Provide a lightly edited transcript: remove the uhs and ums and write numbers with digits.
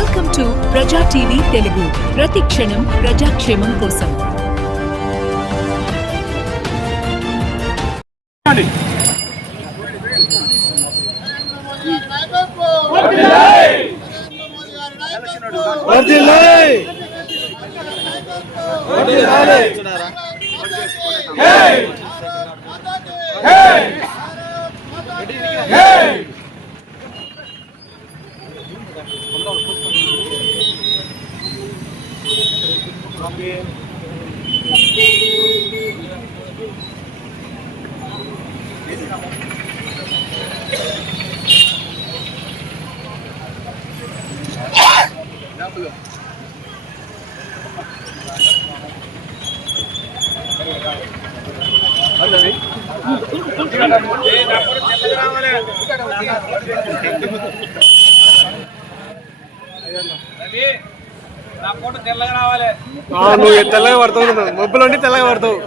Welcome to ప్రజా TV Telugu. ప్రతి క్షణం ప్రజాక్షేమం కోసం. నువ్వు తెల్లగా పడతావు, మబ్బులు ఉండి తెల్లగా పడతావు.